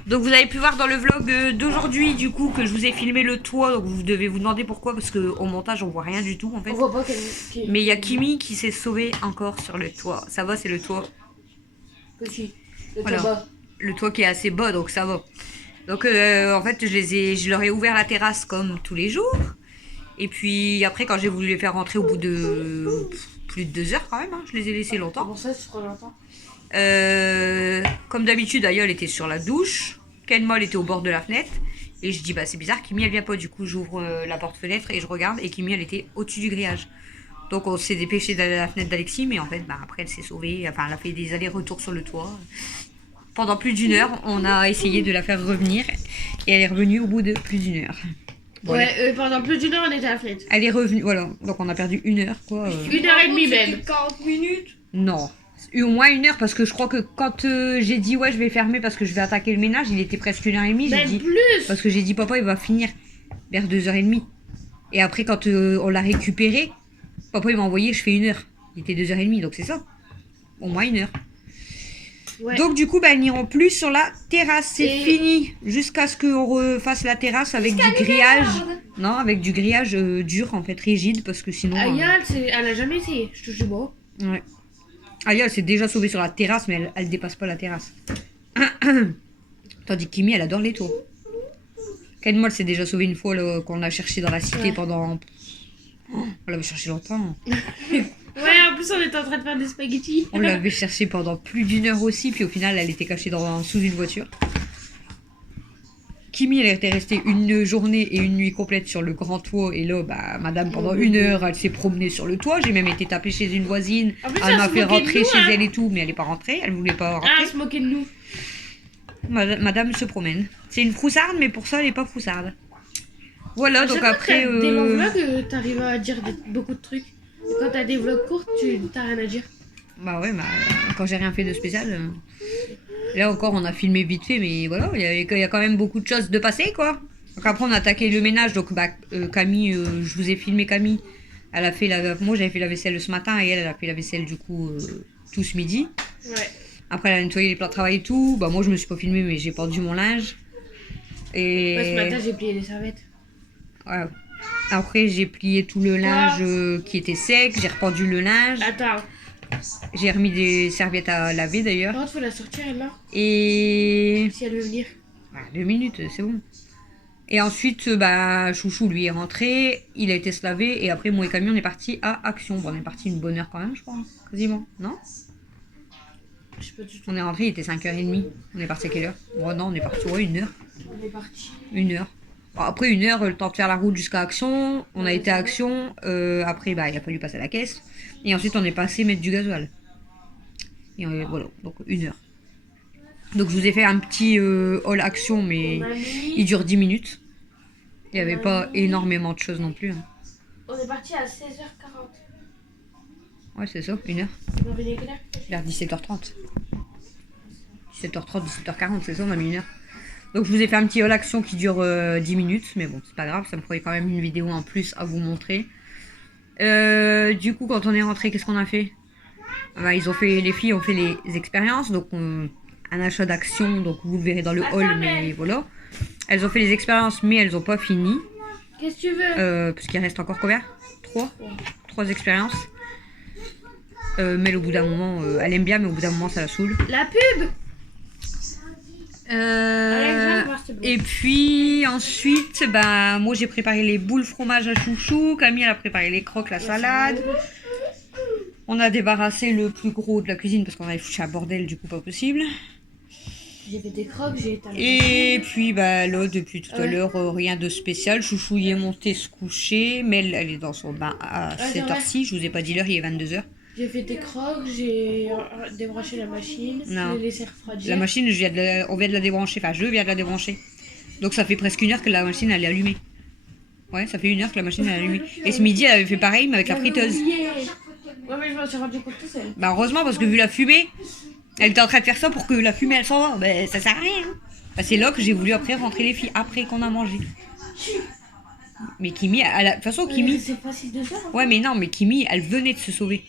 Donc vous avez pu voir dans le vlog d'aujourd'hui du coup que je vous ai filmé le toit. Donc vous devez vous demander pourquoi parce qu'au montage on voit rien du tout en fait. On voit pas qu'elle. Mais il y a Kimi qui s'est sauvée encore sur le toit. Ça va, c'est le toit. Petit. Le Voilà. tabac. Le toit qui est assez bas donc ça va. Donc en fait je leur ai ouvert la terrasse comme tous les jours. Et puis après quand j'ai voulu les faire rentrer au bout de plus de 2 heures quand même, hein, je les ai laissés longtemps. Comment ça, c'est trop longtemps? Comme d'habitude, Aya elle était sur la douche, Kenma elle était au bord de la fenêtre, et je dis bah c'est bizarre, Kimi elle vient pas, du coup j'ouvre la porte-fenêtre et je regarde, et Kimi elle était au-dessus du grillage. Donc on s'est dépêché d'aller à la fenêtre d'Alexis, mais en fait bah, après elle s'est sauvée, enfin elle a fait des allers-retours sur le toit. Pendant plus d'1 heure, on a essayé de la faire revenir, et elle est revenue au bout de plus d'1 heure. Bon, Ouais, pendant plus d'une heure, on était à la fenêtre. elle est revenue, voilà, donc on a perdu 1 heure quoi. 1h30 même. 40 minutes. Non. Au moins 1 heure parce que je crois que quand j'ai dit ouais je vais fermer parce que je vais attaquer le ménage, il était presque 1h30. J'ai Même dit plus. parce que j'ai dit papa il va finir vers 2h30. Et après quand on l'a récupéré, papa il m'a envoyé je fais 1 heure. Il était 2h30 donc c'est ça. Au moins 1 heure. Ouais. Donc du coup bah elles n'iront plus sur la terrasse, c'est Et- fini jusqu'à ce qu'on refasse la terrasse avec du grillage. Non, avec du grillage dur en fait, rigide parce que sinon. Aya, elle a jamais essayé. Je touche du bois. Ouais. Aya, elle s'est déjà sauvée sur la terrasse, mais elle dépasse pas la terrasse. Tandis que Kimi, elle adore les tours. Kenma, elle s'est déjà sauvée une fois là, qu'on l'a cherché dans la cité Ouais. pendant. Oh, on l'avait cherché longtemps. Ouais, en plus, on était en train de faire des spaghettis. On l'avait cherché pendant plus d'1 heure aussi, puis au final, elle était cachée sous une voiture. Kimi, elle était restée une journée et une nuit complète sur le grand toit. Et là, bah, madame, pendant 1 heure, elle s'est promenée sur le toit. J'ai même été tapée chez une voisine. En plus, Elle m'a se fait moquait de rentrer nous, chez hein. elle et tout, mais elle n'est pas rentrée. Elle voulait pas rentrer. Ah, elle se moquait de nous. Madame se promène. C'est une froussarde, mais pour ça, elle n'est pas froussarde. Voilà, À donc chaque fois que après. t'as des longs vlogs, t'arrives à dire beaucoup de trucs. Et quand t'as des vlogs courts, t'as rien à dire. Bah ouais, bah, quand j'ai rien fait de spécial. Là encore, on a filmé vite fait, mais voilà, il y a quand même beaucoup de choses de passer, quoi. Donc après, on a attaqué le ménage. Donc, bah, Camille, je vous ai filmé Camille. Elle a fait moi, j'avais fait la vaisselle ce matin et elle a fait la vaisselle, du coup, tout ce midi. Ouais. Après, elle a nettoyé les plats de travail et tout. Bah, moi, je me suis pas filmé, mais j'ai pendu mon linge. Et. Ouais, ce matin, j'ai plié les serviettes. Ouais. Après, j'ai plié tout le linge qui était sec, j'ai rependu le linge, Attends. j'ai remis des serviettes à laver d'ailleurs. Par contre, faut la sortir, elle, là. Et. Si elle veut venir. Voilà, 2 minutes, c'est bon. Et ensuite, bah, Chouchou, lui, est rentré, il a été se laver, et après, moi et Camille, on est partis à Action. Bon, on est parti une bonne heure quand même, je crois, quasiment, non? Je sais pas du tout. On est rentré, il était 5h30. On est parti à quelle heure? Oh non, on est parti, ouais, 1 heure. On est parti. 1 heure. Bon, après 1 heure, le temps de faire la route jusqu'à Action. On a été à Action. Après, bah, il a fallu passer à la caisse. Et ensuite, on est passé mettre du gasoil. Et voilà, donc 1 heure. Donc, je vous ai fait un petit haul Action, mais On a mis. il dure 10 minutes. Il n'y avait pas énormément de choses non plus. Hein. On est parti à 16h40. Ouais, c'est ça, 1 heure. On va venir à quelle heure? Vers 17h30. 17h30, 17h40, c'est ça, on a mis 1 heure. Donc je vous ai fait un petit haul action qui dure 10 minutes, mais bon, c'est pas grave, ça me ferait quand même une vidéo en plus à vous montrer. Du coup, quand on est rentré, qu'est-ce qu'on a fait? Bah, les filles ont fait les expériences, donc un achat d'action, donc vous le verrez dans le haul, mais voilà. Elles ont fait les expériences, mais elles ont pas fini, Qu'est-ce que tu veux? parce qu'il reste encore combien? 3 expériences. Mais au bout d'un moment, elle aime bien, mais au bout d'un moment, ça la saoule. La pub! Allez, viens voir, s'il te plaît. Et puis ensuite, bah, moi j'ai préparé les boules fromage à Chouchou, Camille elle a préparé les croques, la salade. On a débarrassé le plus gros de la cuisine parce qu'on avait foutu un bordel, du coup pas possible. J'ai fait des crocs, j'ai étalé. Et puis bah là depuis tout à Ouais. l'heure, rien de spécial. Chouchou y est monté se coucher, mais elle est dans son bain à c'est cette heure-ci. Je vous ai pas dit l'heure, il est 22h. J'ai fait des crocs, j'ai débranché la machine, Non. je l'ai laissé refroidir. La machine, on vient de la débrancher, enfin je viens de la débrancher. Donc ça fait presque 1 heure que la machine elle est allumée. Ouais, ça fait 1 heure que la machine elle est allumée. Et ce midi elle avait fait pareil mais avec la J'avais friteuse. oublié. Ouais, mais je m'en suis rendu compte tout seul. Bah heureusement parce que vu la fumée, elle était en train de faire ça pour que la fumée elle s'en va. Bah ça sert à rien. Bah, c'est là que j'ai voulu après rentrer les filles, après qu'on a mangé. Mais Kimi, de toute façon Kimi... C'est facile de faire. Ouais mais non, mais Kimi elle venait de se sauver.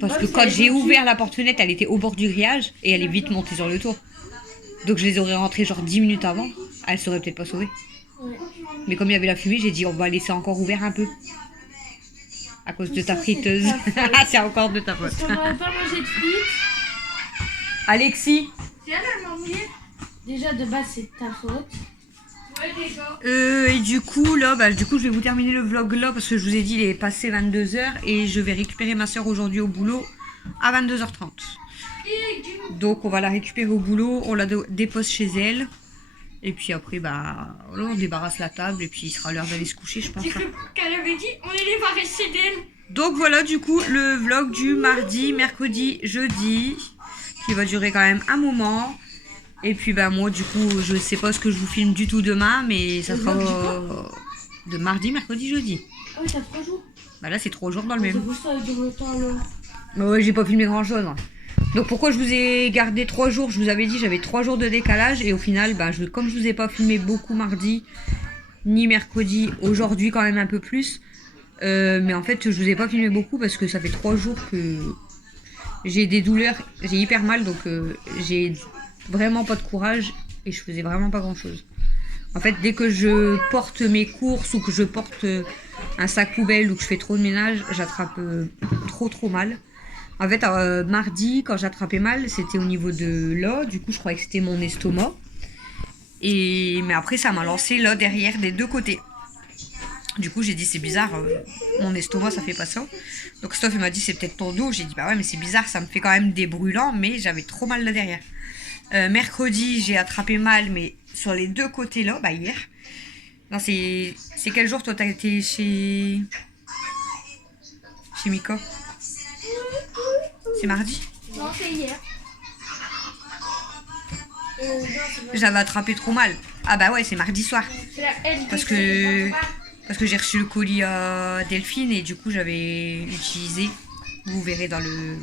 Parce Ouais, que c'est quand elle j'ai est ouvert la porte-fenêtre, elle était au bord du grillage et elle est vite montée sur le toit. Donc je les aurais rentrées genre 10 minutes avant. Elles seraient peut-être pas sauvées. Ouais. Mais comme il y avait la fumée, j'ai dit on va laisser encore ouvert un peu. À cause de ta Ça, c'est friteuse. ta faute. C'est encore de ta faute. Parce qu'on n'aurait pas mangé de frites. Alexis. C'est elle m'a mouillé. Déjà, de base, c'est ta faute. Ouais, déjà. Et du coup là, je vais vous terminer le vlog là parce que je vous ai dit il est passé 22h et je vais récupérer ma soeur aujourd'hui au boulot à 22h30. Donc on va la récupérer au boulot, on la dépose chez elle et puis après on débarrasse la table et puis il sera l'heure d'aller se coucher je pense. J'ai cru qu'elle avait dit on est les varés chez d'elle. Donc voilà du coup le vlog du mardi, mercredi, jeudi qui va durer quand même un moment. Et puis moi du coup je sais pas ce que je vous filme du tout demain mais ça sera de mardi, mercredi, jeudi. Ah oui, t'as 3 jours. Bah là c'est 3 jours dans le même. C'est pour ça dure le temps là. Bah ouais j'ai pas filmé grand chose. Donc pourquoi je vous ai gardé 3 jours, je vous avais dit j'avais 3 jours de décalage et au final comme je vous ai pas filmé beaucoup mardi ni mercredi, aujourd'hui quand même un peu plus. Mais en fait je vous ai pas filmé beaucoup parce que ça fait 3 jours que j'ai des douleurs, j'ai hyper mal donc j'ai vraiment pas de courage et je faisais vraiment pas grand chose. En fait dès que je porte mes courses ou que je porte un sac poubelle ou que je fais trop de ménage, j'attrape trop mal. En fait mardi quand j'attrapais mal c'était au niveau de là, du coup je croyais que c'était mon estomac. Mais après ça m'a lancé là derrière des deux côtés. Du coup j'ai dit c'est bizarre, mon estomac ça fait pas ça. Donc Christophe il m'a dit c'est peut-être ton dos. J'ai dit bah ouais mais c'est bizarre, ça me fait quand même des brûlants mais j'avais trop mal là derrière. Mercredi j'ai attrapé mal mais sur les deux côtés là, hier. Non c'est quel jour toi t'as été chez Mika? C'est mardi? Non, c'est hier. J'avais attrapé trop mal. Ah bah ouais c'est mardi soir. C'est la L. Parce que j'ai reçu le colis à Delphine et du coup j'avais utilisé, vous verrez dans le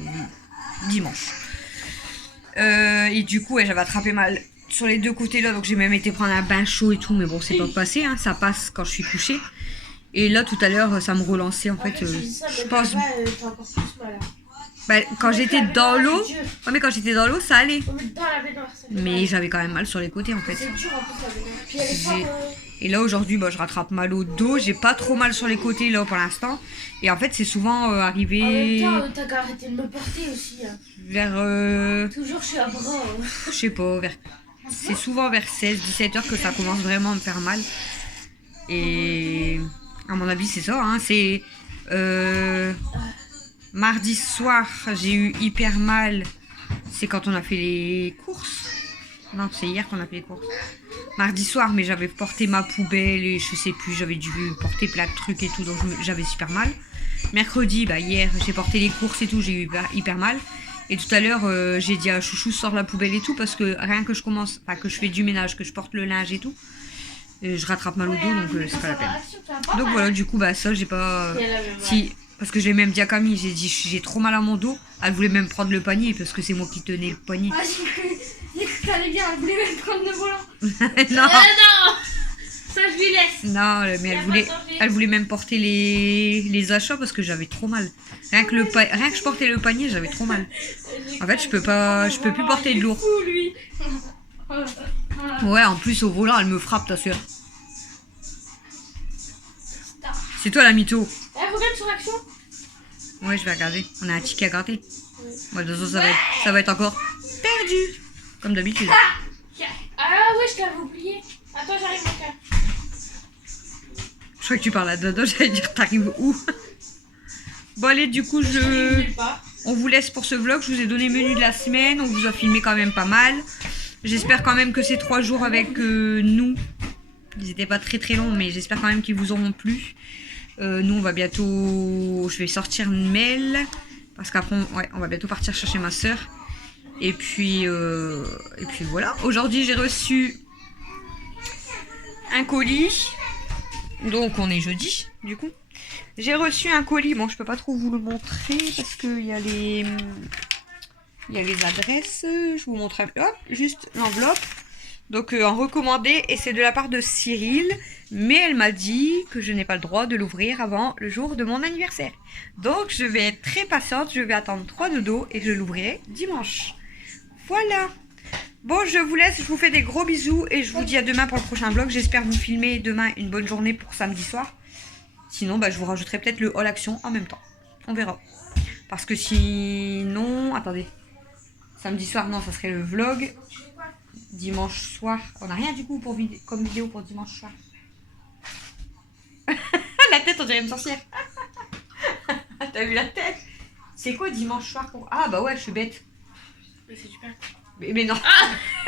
dimanche. Et du coup j'avais attrapé mal sur les deux côtés là, donc j'ai même été prendre un bain chaud et tout, mais bon c'est pas passé, hein, ça passe quand je suis couchée. Et là tout à l'heure ça me relançait en fait, je pense. T'as encore plus mal. Quand j'étais dans l'eau, ouais, mais quand j'étais dans l'eau ça allait. Dans la baignoire, ça fait Mais mal. j'avais quand même mal sur les côtés en fait. C'est dur en plus la baignoire. Puis elle est fort, Et là aujourd'hui je rattrape mal au dos, j'ai pas trop mal sur les côtés là pour l'instant. Et en fait c'est souvent En même arrivé temps, t'as qu'à arrêter de me porter aussi. vers Toujours je suis à bras. je sais pas, c'est souvent vers 16-17h que ça commence vraiment à me faire mal. Et à mon avis c'est ça, hein, c'est mardi soir j'ai eu hyper mal, c'est quand on a fait les courses. Non c'est hier qu'on a fait les courses. Mardi soir mais j'avais porté ma poubelle et je sais plus, j'avais dû porter plein de trucs et tout donc j'avais super mal. Mercredi, hier j'ai porté les courses et tout, j'ai eu hyper mal. Et tout à l'heure j'ai dit à Chouchou sors la poubelle et tout parce que rien que je commence, que je fais du ménage, que je porte le linge et tout, je rattrape mal au dos donc c'est pas la peine. Donc voilà du coup ça j'ai pas... Si, parce que j'ai même dit à Camille, j'ai dit j'ai trop mal à mon dos, elle voulait même prendre le panier parce que c'est moi qui tenais le panier. Ah, j'ai cru que t'allais dire, elle voulait même prendre le volant. Non, Non, ça je lui laisse. non, mais elle voulait même porter les achats parce que j'avais trop mal. Rien que je portais le panier, j'avais trop mal. En fait, je peux plus porter de lourd. Fou, lui. Ouais, en plus au volant, elle me frappe ta soeur. C'est toi la mytho. Regarde sur l'action. Ouais, je vais regarder. On a un ticket à gratter. Ouais, de toute façon, ça va être encore perdu. Comme d'habitude. Ah ouais, je t'avais oublié. Attends, j'arrive mon cœur. Je crois que tu parles à Dodo, j'allais dire t'arrives où? Bon allez, du coup on vous laisse pour ce vlog. Je vous ai donné le menu de la semaine, on vous a filmé quand même pas mal. J'espère quand même que ces 3 jours avec nous, ils n'étaient pas très longs, mais j'espère quand même qu'ils vous auront plu. Nous on va bientôt, je vais sortir une mail parce qu'après on va bientôt partir chercher ma soeur. Et puis voilà. Aujourd'hui j'ai reçu un colis. Donc on est jeudi du coup. J'ai reçu un colis. Bon je peux pas trop vous le montrer parce qu'il y a les adresses. Je vous montre un peu. Hop, juste l'enveloppe. Donc en recommandé et c'est de la part de Cyril. Mais elle m'a dit que je n'ai pas le droit de l'ouvrir avant le jour de mon anniversaire. Donc je vais être très patiente. Je vais attendre 3 dodos et je l'ouvrirai dimanche. Voilà. Bon, je vous laisse, je vous fais des gros bisous et je vous dis à demain pour le prochain vlog. J'espère vous filmer demain une bonne journée pour samedi soir. Sinon, bah, je vous rajouterai peut-être le haul action en même temps. On verra. Parce que sinon... Attendez. Samedi soir, non, ça serait le vlog. Dimanche soir... On n'a rien du coup pour comme vidéo pour dimanche soir. La tête, on dirait une sorcière. T'as vu la tête? C'est quoi dimanche soir pour... Ah bah ouais, je suis bête. Mais c'est super. Mais non.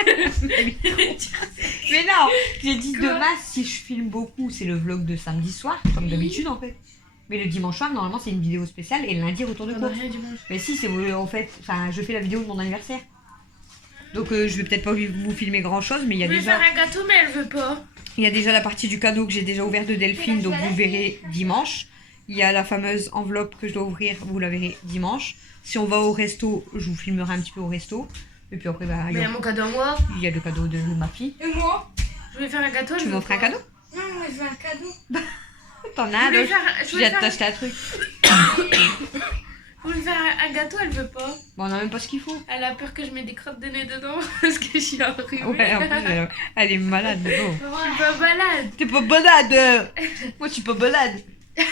Mais non, j'ai dit demain si je filme beaucoup, c'est le vlog de samedi soir, comme d'habitude en fait. Mais le dimanche soir, normalement, c'est une vidéo spéciale et le lundi, retour de On a course. rien dimanche. Mais si, c'est en fait, enfin, je fais la vidéo de mon anniversaire. Donc je vais peut-être pas vous filmer grand chose, mais il y a Je voulais déjà... faire un gâteau, mais elle veut pas. Il y a déjà la partie du cadeau que j'ai déjà ouvert de Delphine, donc vous le verrez dimanche. Il y a la fameuse enveloppe que je dois ouvrir, vous la verrez dimanche. Si on va au resto, je vous filmerai un petit peu au resto. Et puis après, bah, Mais il y a mon cadeau à moi. il y a le cadeau de ma fille. Et moi? Je voulais faire un gâteau. Tu m'offres un cadeau? Non, moi je veux un cadeau. T'en Je as, voulais là, faire, je viens de t'acheter un truc. je voulais faire un gâteau, elle veut pas. Bon, on a même pas ce qu'il faut. Elle a peur que je mette des crottes de nez dedans parce que je suis enrhumée. Ouais, en plus, elle est malade, mais bon. Je suis pas malade. T'es pas balade. Moi, je suis pas balade. Je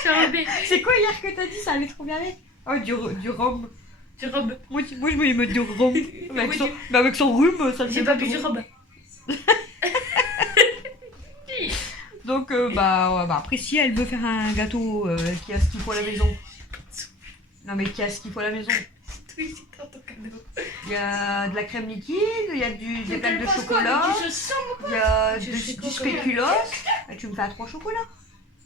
suis enrhumée. C'est quoi hier que t'as dit? Ça allait trop bien avec? Oh, du rhum. Du robe. Moi, je voulais mettre du rhum. Mais avec son rhume, ça me J'ai fait pas pas bu du trop. robe. Donc, bah, après, si elle veut faire un gâteau qui a ce qu'il faut à la maison. Non, mais qui a ce qu'il faut à la maison. Oui, c'est dans ton cadeau. Il y a de la crème liquide, il y a des plaques de passe chocolat, quoi, du saucisson? il y a Je sais du quoi, spéculoos. Et tu me fais à 3 chocolats.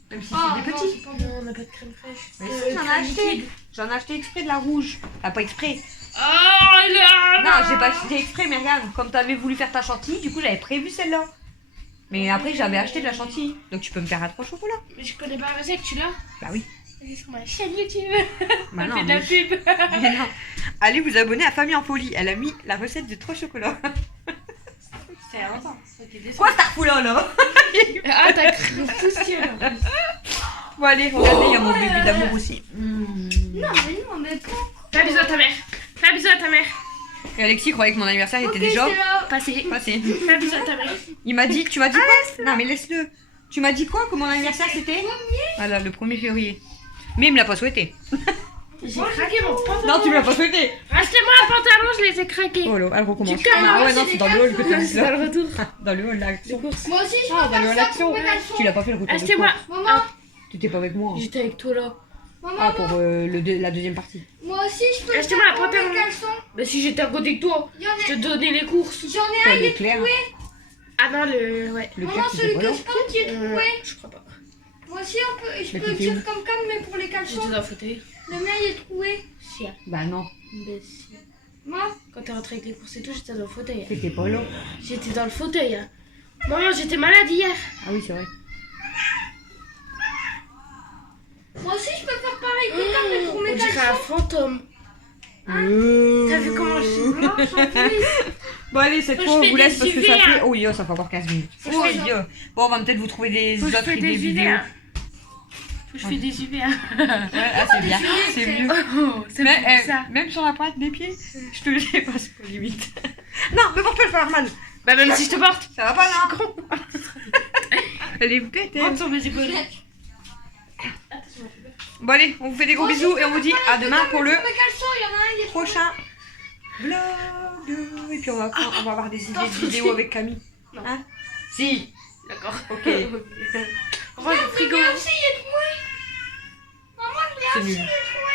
Même si Ah, c'est des non, petits. c'est pas Non, on n'a pas de crème fraîche. Mais si, j'en ai acheté. J'en ai acheté exprès de la rouge. Enfin, pas exprès. Oh là. Non, j'ai pas acheté exprès, mais regarde, comme t'avais voulu faire ta chantilly, du coup j'avais prévu celle-là. Mais après j'avais acheté de la chantilly. Donc tu peux me faire à 3 chocolats. Mais je connais pas la recette, tu l'as? Bah oui. Elle est sur ma chaîne YouTube. Bah Elle non, fait de la mais- pub. mais non. Allez vous abonner à Famille en Folie. Elle a mis la recette de 3 chocolats. C'est longtemps. Quoi ta refoulin là? Ah, t'as cru poussière en plus. Bon allez, regardez, il y a mon bébé d'amour aussi. Non, mais nous on est pas. Fais un bisou à ta mère. Fais un bisou à ta mère. Et Alexis croyait que mon anniversaire était déjà Passé. passé. Fais un bisou à ta mère. Il m'a dit, tu m'as dit quoi? Non mais laisse-le. Tu m'as dit quoi que mon anniversaire c'était? Voilà, le 1er février. Mais il me l'a pas souhaité. J'ai craqué mon pantalon. Non, tu me l'as pas souhaité. Achetez-moi un pantalon, je les ai craqués. Oh là, elle recommence. Du cœur, Ah ouais, c'est non, des c'est dans le hall que t'as dit C'est dans ça. le retour. Dans le hall, là. De course. Moi aussi je Ah, peux dans le hall faire ça action. pour mes caleçons. Tu l'as pas fait le retour de Achetez-moi. course. Maman, Tu t'es pas avec moi. Hein. J'étais avec toi là. maman, Ah, pour la deuxième partie. moi aussi je peux le Achetez-moi faire un pour mes pantalon. caleçons. Bah si j'étais à côté de toi, Il y en je a- te donnais les courses. J'en ai Pas un, il est l'éclair. troué. Ah non, le... Ouais. Le Maman, clair, celui c'était pas que là. je porte, il est troué. Je crois pas. Moi aussi, je Mais peux t'étais dire où? comme mais pour les caleçons. J'étais dans le fauteuil. Le mien, il est troué. Si. Bah non, Mais si. Moi, Quand t'es rentré avec les courses et tout, j'étais dans le fauteuil. t'étais pas là. J'étais dans le fauteuil. Hein. Maman, j'étais malade hier. Ah oui, c'est vrai. moi aussi, je peux faire pareil que mais pour mes On dirait un caleçons. fantôme. T'as vu comment je suis blanche en plus? Bon allez, cette Faut fois on que je vous fais laisse des parce que UV, ça hein. fait... Oh yo, ça fait encore 15 minutes. Faut que je fais- Dieu. Bon, on va peut-être vous trouver des Faut que je autres fais idées des UV. vidéos. Hein. Faut que je fais des UV. Hein. Ouais, ah, c'est bien, c'est mieux. Oh, c'est Mais pour ça. même sur la pointe des pieds, je te le dis parce que limite. Non, mais pour toi, je vais faire mal. Bah même si je te porte. Ça va pas, non? Elle est bête, elle. Rentre sur mes épaules. Bon allez, on vous fait des gros Moi aussi, bisous je et peux on vous faire dit pareil à que demain pour le Pour mes caleçons, il y en a un, il est troué. prochain vlog. Et puis on va avoir des idées de vidéos avec Camille. Non. Hein? Si. D'accord. Ok. Range le frigo. Le mien aussi, il est troué. Maman, le mien C'est aussi, nul. il est troué.